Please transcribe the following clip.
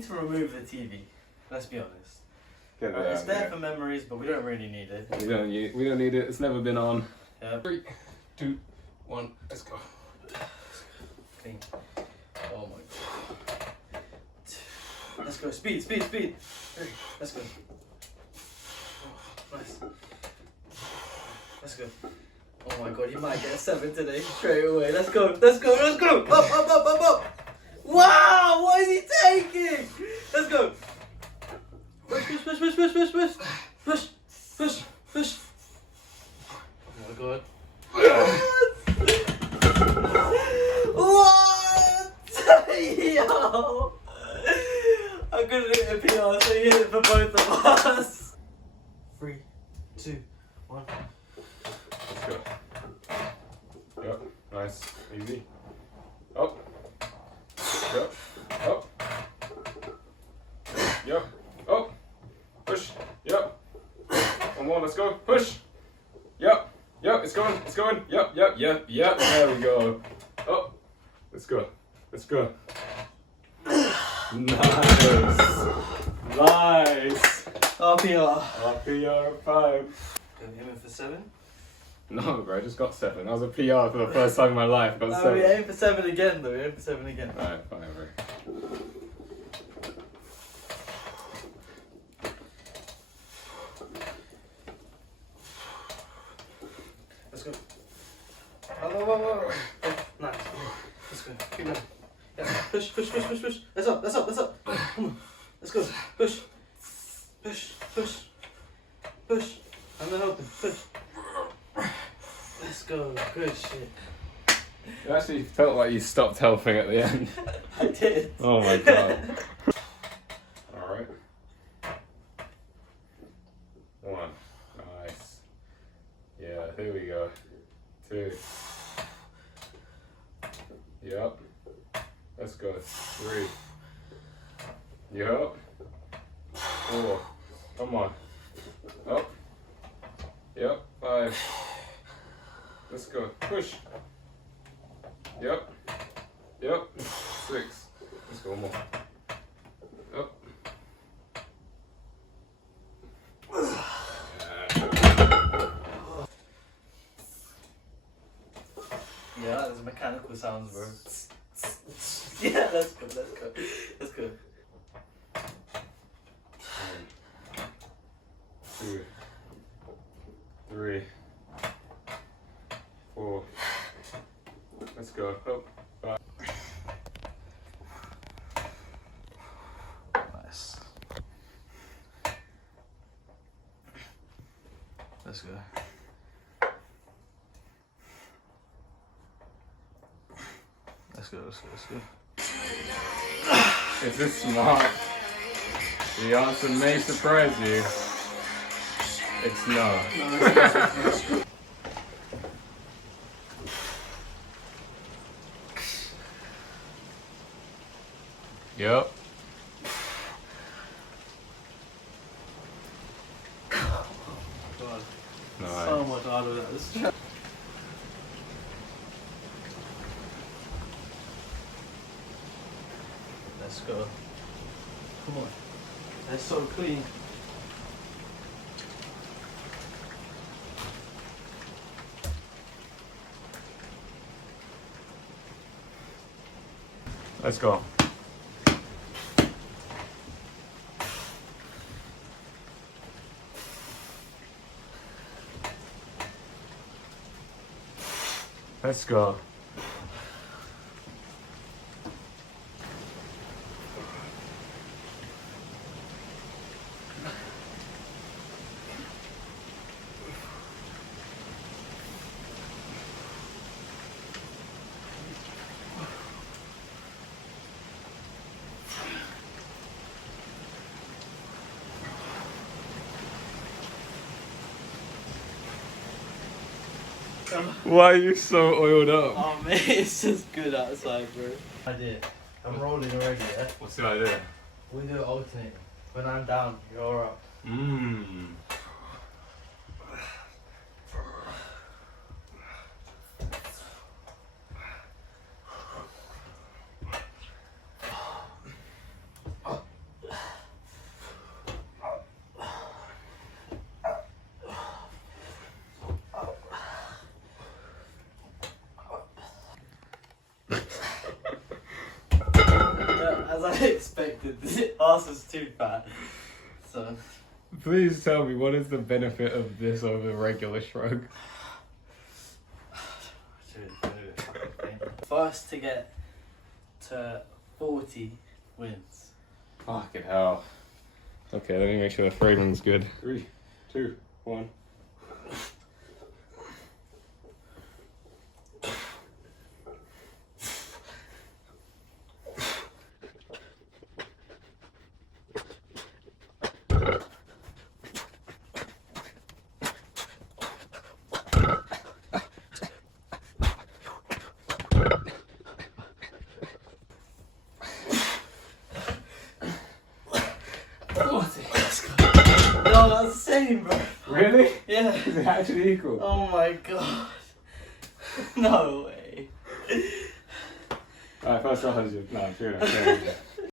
need to remove the TV. Let's be honest. Get Right, it it's out, there yeah. for memories, but we don't really need it. We don't need it. It's never been on. Yeah. 3, 2, 1. Let's go. Clean. Oh my god. Let's go. Speed, speed, speed. 3. Let's go. Oh, nice. Let's go. Oh my god, you might get a 7 today straight away. Let's go. Let's go. Let's go. Up, up, up, up, up. Wow! What is he taking? Let's go. Push, push, push, push, push, push, push. Push, push, push. Oh my god. What? Yo! I couldn't hit a PR, so you hit it for both of us. 3, 2, 1. Let's go. Yep. Nice. Easy. Up. Yep. Up. Yep. Up. Push. Yep. One more. Let's go. Push. Yep. Yep. It's going. It's going. Yep. Yep. Yep. Yep. There we go. Up. Let's go. Let's go. Nice. Nice. RPR. PR 5. Aiming for 7? No, bro. I just got 7. That was a PR for the first time in my life. Got No, 7. we aim for 7 again though. We aim for 7 again. Alright, fine, bro. Let's go. Oh, nice. Let's go. Keep going. Yeah. Push, push, push, push, push. Let's up, let's up, let's up. Come on. Let's go. Push. Push, push. Push. I'm not helping. Push. Let's go. Good shit. It actually felt like you stopped helping at the end. I did. Oh my god. Alright. 1. Nice. Yeah, here we go. 2. Yep. Let's go. 3. Yep. 4. Come on. Up. Yep. 5. Let's go. Push. Yep. Yep. 6. Let's go. One more. Up. Yeah, there's mechanical sounds, bro. Yeah, let's go, let's go. Let's go. 2, 3, 4. Let's go. Up. 5. Nice. Let's go. Let's go, let's go, let's go. Is this smart? The answer may surprise you. It's no. Yep. God, Nice. so much harder than this. Let's go. Come on. That's so clean. Let's go. Let's go. Why are you so oiled up? Oh man, it's just good outside, bro. Idea. I'm rolling already, yeah? What's the idea? We do it alternate. When I'm down, you're up. Mmm. Ours was too fat. So. Please tell me, what is the benefit of this over regular shrug? First to get to 40 wins. Fucking hell. Okay, let me make sure the fragrance good. 3, 2, 1. No, that's the same, bro. Really? Yeah. Is it actually equal? Oh my god. No way. Alright, first 100. No, I'm sure.